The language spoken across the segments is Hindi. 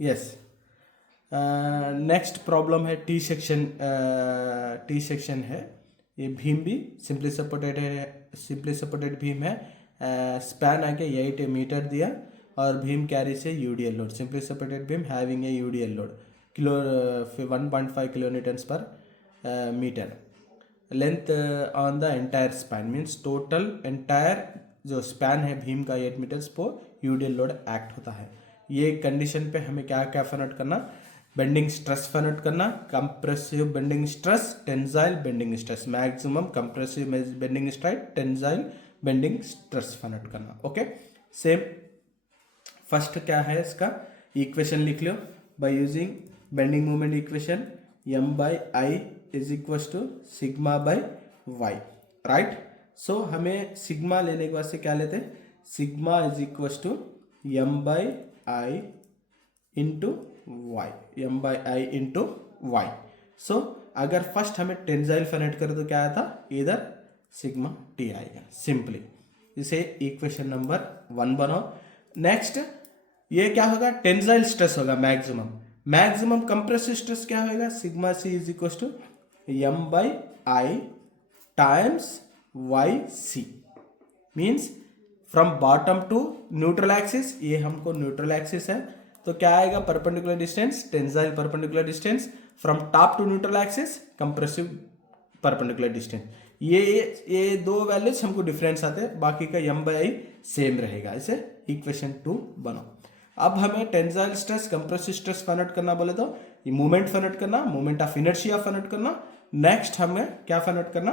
यस। नेक्स्ट प्रॉब्लम है टी सेक्शन। टी सेक्शन है, ये भीम भी सिंपली सपोर्टेड भीम है। स्पैन आके 8 मीटर दिया और भीम कैरी से UDL load, simply supported beam having a UDL load 1.5 kilonewtons per meter. Length on the entire span means total entire जो स्पैन है भीम का 8 मीटर्स पर यूडीएल लोड एक्ट होता है। ये कंडीशन पे हमें क्या क्या फाइंड आउट करना, बेंडिंग स्ट्रेस फाइंड आउट करना, compressive bending stress, tensile bending stress, maximum compressive bending stress, tensile bending stress find out करना। ओके, सेम फर्स्ट क्या है इसका इक्वेशन लिख लो by using bending moment equation, m by I is equal to sigma by Y, right. So हमें सिग्मा लेने के बाद से क्या लेते हैं, sigma is equal to m by I into Y, m by I into Y. So अगर फर्स्ट हमें टेंसाइल फाइंड कर तो क्या आया था, इधर सिग्मा टी आएगा सिंपली। इसे इक्वेशन नंबर 1 बनाओ। नेक्स्ट ये क्या होगा, टेंसाइल स्ट्रेस होगा मैक्सिमम, मैक्सिमम कंप्रेसिव स्ट्रेस क्या होगा, sigma C is equal to m by I times Y C, means from bottom to neutral axis, ये हमको न्यूट्रल एक्सिस है तो क्या आएगा, perpendicular distance, tensile perpendicular distance, from top to neutral axis compressive perpendicular distance. ये दो वैल्यूज हमको डिफरेंस आते हैं, बाकी का m बाई आई सेम रहेगा। इसे इक्वेशन 2 बनाओ। अब हमें tensile stress compressive stress find out करना बोले तो ये मूवमेंट फाइंड आउट करना, movement of inertia find out करना। नेक्स्ट हमें क्या फाइंड आउट करना,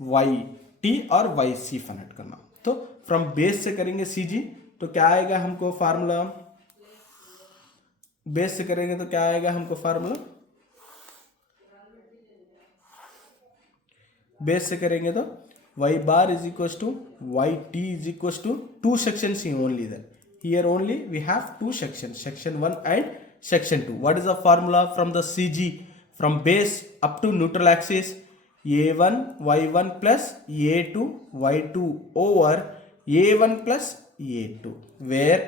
वाई टी और वाई सी फाइंड आउट करना। तो फ्रॉम बेस से करेंगे सी जी तो क्या आएगा हमको फार्मूला, बेस से करेंगे तो क्या आएगा हमको फार्मूला, बेस से करेंगे तो Y bar is equal to Y T is equal to 2 sections only there. Here only we have 2 sections, section 1 and section 2. What is the formula from the CG from base up to neutral axis, a1 y1 plus a2 y2 over a1 plus a2, where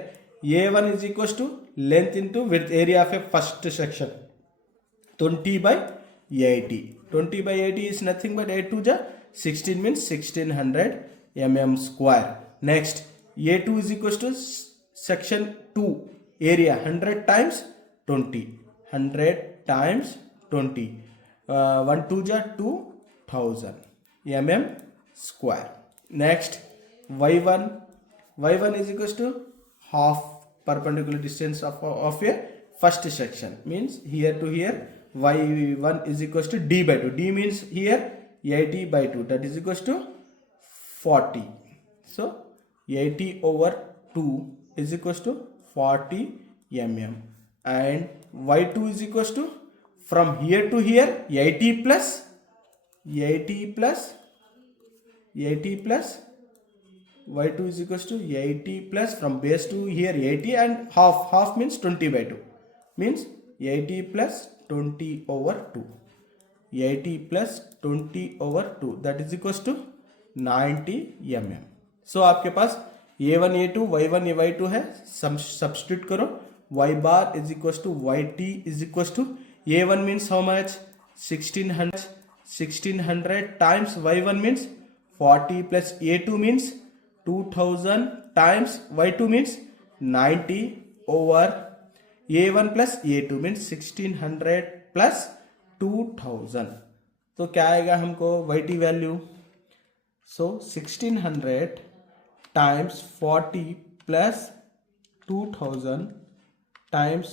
a1 is equals to length into width area of a first section 20 by 80. 20 by 80 is nothing but 8 to the 16 means 1600 mm square. Next a2 is equals to section 2 area 100 times 20, 100 times 20, 1 to the 2000 mm square. Next y1 is equals to half perpendicular distance of a first section, means here to here y1 is equals to d by 2, d means here 80 by 2, that is equals to 40. So 80 over 2 is equals to 40 mm, and y2 is equals to from here to here 80 plus y2 is equals to 80 plus from base to here 80 and half means 20 by 2, means 80 plus 20 over 2, 80 plus 20 over 2 that is equals to 90 mm. सो आपके पास a1 a2 y1 y2 है, सब्स्टिट्यूट करो, y bar is equal to Y T is equal to a1 means how much 1600 times y1 means 40 plus a2 means 2000 times y2 means 90 over a1 plus a2 means 1600 plus 2000। तो क्या आएगा हमको y T value, so 1600 times 40 plus 2000 times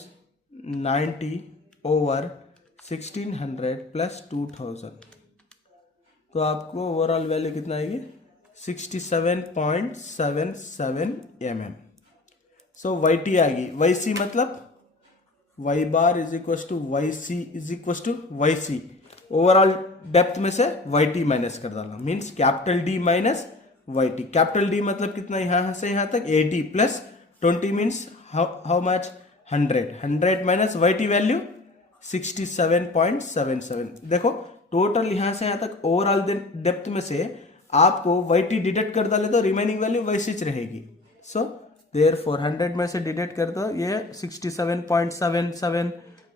90 over 1600 plus 2000, तो आपको ओवरऑल वैल्यू कितना आएगी 67.77 mm। सो वाई टी आएगी, वाई सी मतलब Y bar is equal to Y C is equal to Y C, overall depth में से वाई टी माइनस कर डालना, means capital D minus Y T. Capital D मतलब कितना, यहां से यहां तक 80 plus 20 means how much 100 minus Y T value 67.77। देखो टोटल यहां से यहां तक ओवरऑल डेप्थ में से आपको वाई टी डिडक्ट कर डाले तो रिमेनिंग वैल्यू वैसी रहेगी। सो देयरफॉर 100 में से डिडक्ट कर दो ये 67.77,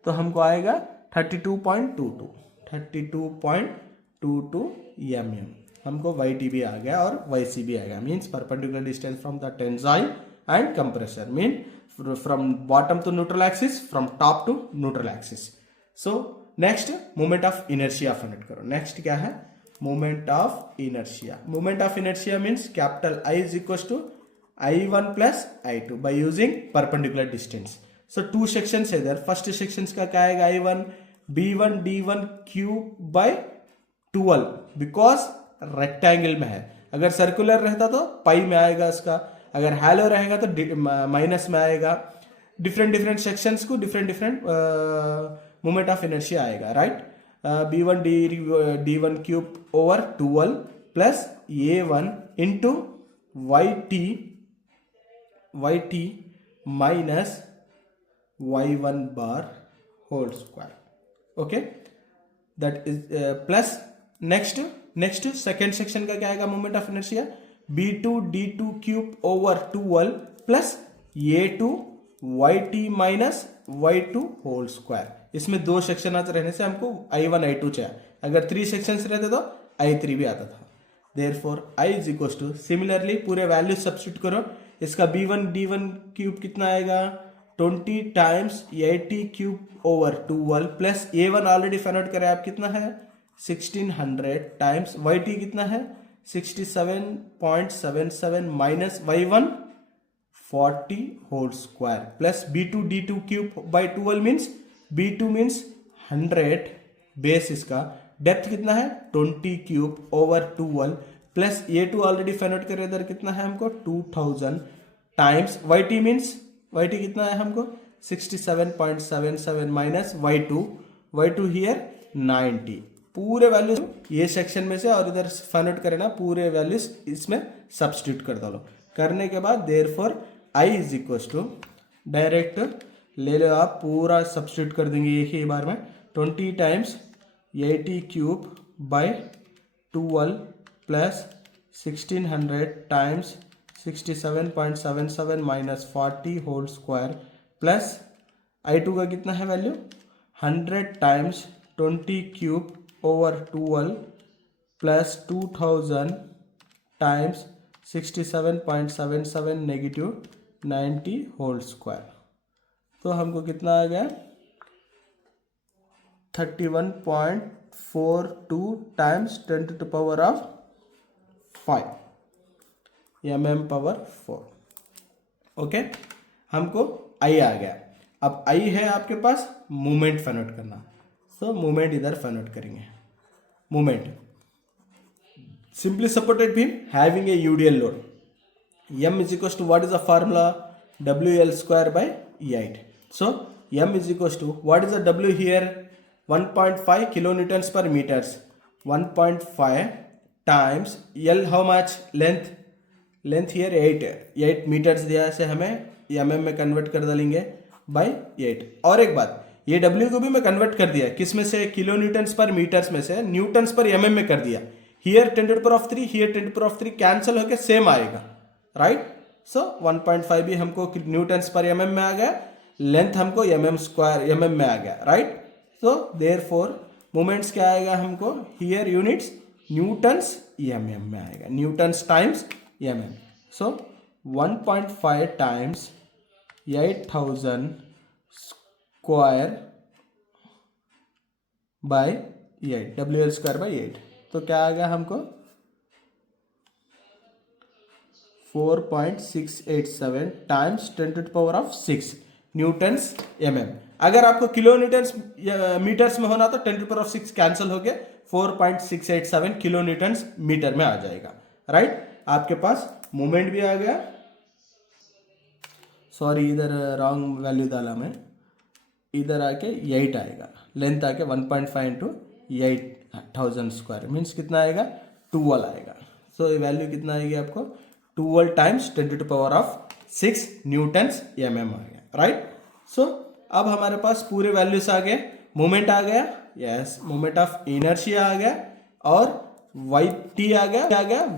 तो हमको आएगा 32.22 mm। हमको YT भी आ गया और YC भी आ गया, means perpendicular distance from the tensile and compressor, mean from bottom to neutral axis, from top to neutral axis. So next moment of inertia find करो। नेक्स्ट क्या है? Moment of inertia. Moment of inertia means capital I is equal to I1 plus I2 by using perpendicular distance. So two sections है इधर। फर्स्ट सेक्शंस का क्या आएगा? I1 B1 D1 cube by 12, because rectangle में है। अगर सर्कुलर रहता तो पाई में आएगा इसका, अगर हैलो रहेगा तो माइनस में आएगा। डिफरेंट सेक्शंस को डिफरेंट मोमेंट ऑफ इनर्शिया आएगा, right? B1 D1 cube over 12 plus A1 into YT minus Y1 bar whole square, okay, that is plus next second section का क्या आएगा? Moment of inertia B2 D2 cube over 12 plus A2 YT minus Y2 whole square. इसमें दो सेक्शन रहने से हमको I1 I2 चाहिए, अगर 3 सेक्शंस रहते तो I3 भी आता था। Therefore I is equal to, similarly पूरे वैल्यू सब्स्टिट्यूट करो। इसका B1 D1 क्यूब कितना आएगा? 20 times 80 cube over 12 plus A1 already find out करें आप, कितना है? 1600 टाइम्स YT कितना है? 67.77 minus Y1 40 whole square plus B2 D2 cube by 12 means B2 means 100 base, इसका डेप्थ कितना है? 20 cube over 12 plus A2 already find out करें इधर, कितना है हमको? 2000 टाइम्स YT मीन्स YT कितना है हमको? 67.77 माइनस Y2 हियर 90। पूरे वैल्यूज ये सेक्शन में से और इधर फाइंड आउट करें ना, पूरे वैल्यूज इसमें सब्स्टिट्यूट कर दो। करने के बाद therefore I is equal to, direct ले लो आप, पूरा सब्स्टिट्यूट कर देंगे एक ही बार में। 20 times 80 cube by 12 plus 1600 times 67.77 minus 40 whole square plus I2 का कितना है value? 100 times 20 cube over 12 plus 2000 times 67.77 negative 90 whole square. तो हमको कितना आ गया? 31.42 times 10 to the power of 5 mm power 4, okay. हमको I आ गया। अब I है आपके पास, मूवमेंट फाइंड आउट करना। सो मूवमेंट इधर फाइंड आउट करेंगे। Movement simply supported beam having a UDL load, M is equals to, what is the formula? WL square by E8. So M is equals to, what is the W here? 1.5 kilonewtons per meters. 1.5 times L, how much? Length here 8 metres दिया है, से हमें mm में कन्वर्ट कर डालेंगे बाय 8। और एक बात, ये W को भी मैं कन्वर्ट कर दिया, किस में से? किलो न्यूटन्स पर मीटर्स में से न्यूटन्स पर mm में कर दिया। Here 10 to the power of 3, here 10 to the power of 3 cancel होकर सेम आएगा, राइट? सो 1.5 भी हमको न्यूटन्स पर mm में आ गया, लेंथ हमको mm स्क्वायर mm में आ गया, राइट? सो देयरफॉर मोमेंट्स क्या आएगा हमको? हियर यूनिट्स न्यूटन्स mm में आएगा, newtons times mm। So 1.5 times 8000 square by 8, WL square by 8, तो क्या आ गया हमको? 4.687 times 10 to the power of 6 newtons mm। अगर आपको किलो न्यूटन्स मीटर्स में होना तो 10 to the power of 6 cancel होके 4.687 किलो न्यूटन्स मीटर में आ जाएगा, राइट? आपके पास मोमेंट भी आ गया। सॉरी, इधर रॉन्ग वैल्यू डाला मैं, इधर आके 8 आएगा, लेंथ आके 1.5 इंटू 8000 स्क्वायर मीन्स कितना आएगा? 12 आएगा। सो ये वैल्यू कितना आएगी आपको? 12 times 10 to the power of 6 newtons mm आ गया, राइट? सो अब हमारे पास पूरे वैल्यूज आ गए, मोमेंट आ गया, यस, मोमेंट ऑफ इनर्शिया आ गया, और YT आ गया,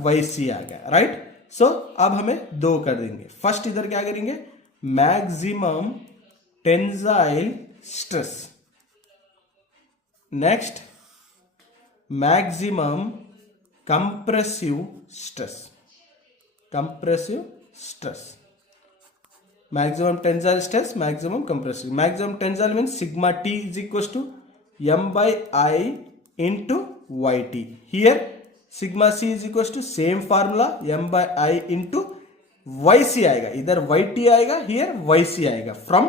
YC आ गया, राइट? सो अब हमें 2 कर देंगे। फर्स्ट इधर क्या करेंगे, maximum tensile stress, next maximum compressive stress, compressive stress, maximum tensile stress, maximum compressive. Maximum tensile means sigma t is equals to m by I into yt. Here sigma c is equals to same formula m by I into yc आएगा, इधर yt आएगा, here yc आएगा. फ्रॉम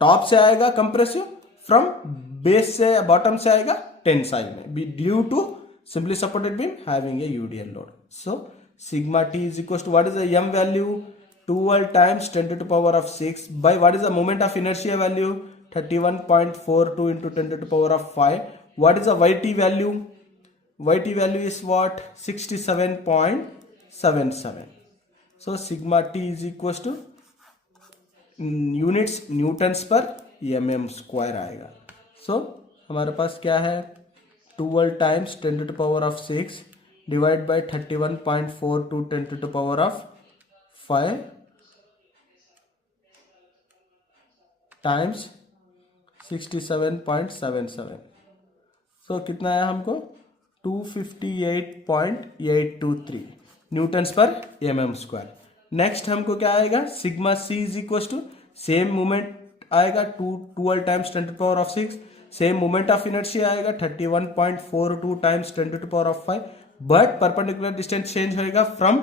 टॉप से आएगा कंप्रेसिव, फ्रॉम बेस से बॉटम से आएगा टेंसाइल में, be due to simply supported beam having a UDL load. So sigma t is equals to, what is the m value, 12 times 10 to the power of 6 by what is the moment of inertia value, 31.42 into 10 to the power of 5. What is the yt value? Yt value is what? 67.77. So sigma t is equals to units newtons per mm square आएगा. So हमारे पास क्या है, 12 times 10 to the power of 6 divided by 31.42 10 to the power of 5 times 67.77. सो कितना आया हमको, 258.823 न्यूटन्स पर mm स्क्वायर. नेक्स्ट हमको क्या आएगा, sigma c is equal to same moment आएगा 12 times 10 to power of 6, same moment of inertia आएगा 31.42 times 10 to power of 5, but perpendicular distance change होएगा, फ्रॉम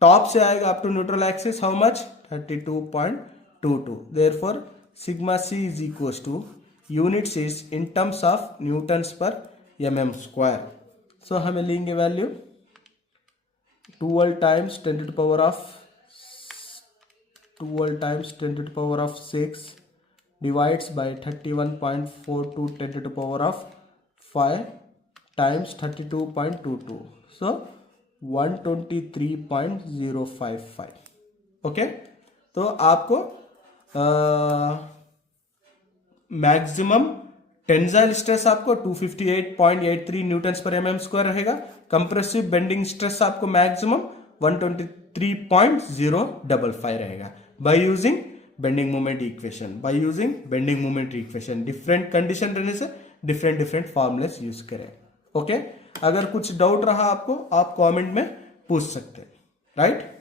टॉप से आएगा up to neutral axis, how much, 32.22. Therefore sigma c is equals to, units is in terms of newtons per mm square. So हमें लेंगे value 12 times 10 to the power of 6 divides by 31.42 10 to the power of 5 times 32.22. So 123.055. Okay, तो आपको मैक्सिमम टेंसाइल स्ट्रेस आपको 258.83 न्यूटन्स पर mm स्क्वायर रहेगा. कंप्रेसिव बेंडिंग स्ट्रेस आपको मैक्सिमम 123.055 रहेगा. Bye using bending moment equation, different condition रहने से डिफरेंट फॉर्मुलेस यूज करें. ओके, अगर कुछ डाउट रहा आपको, आप कमेंट में पूछ सकते हैं, राइट.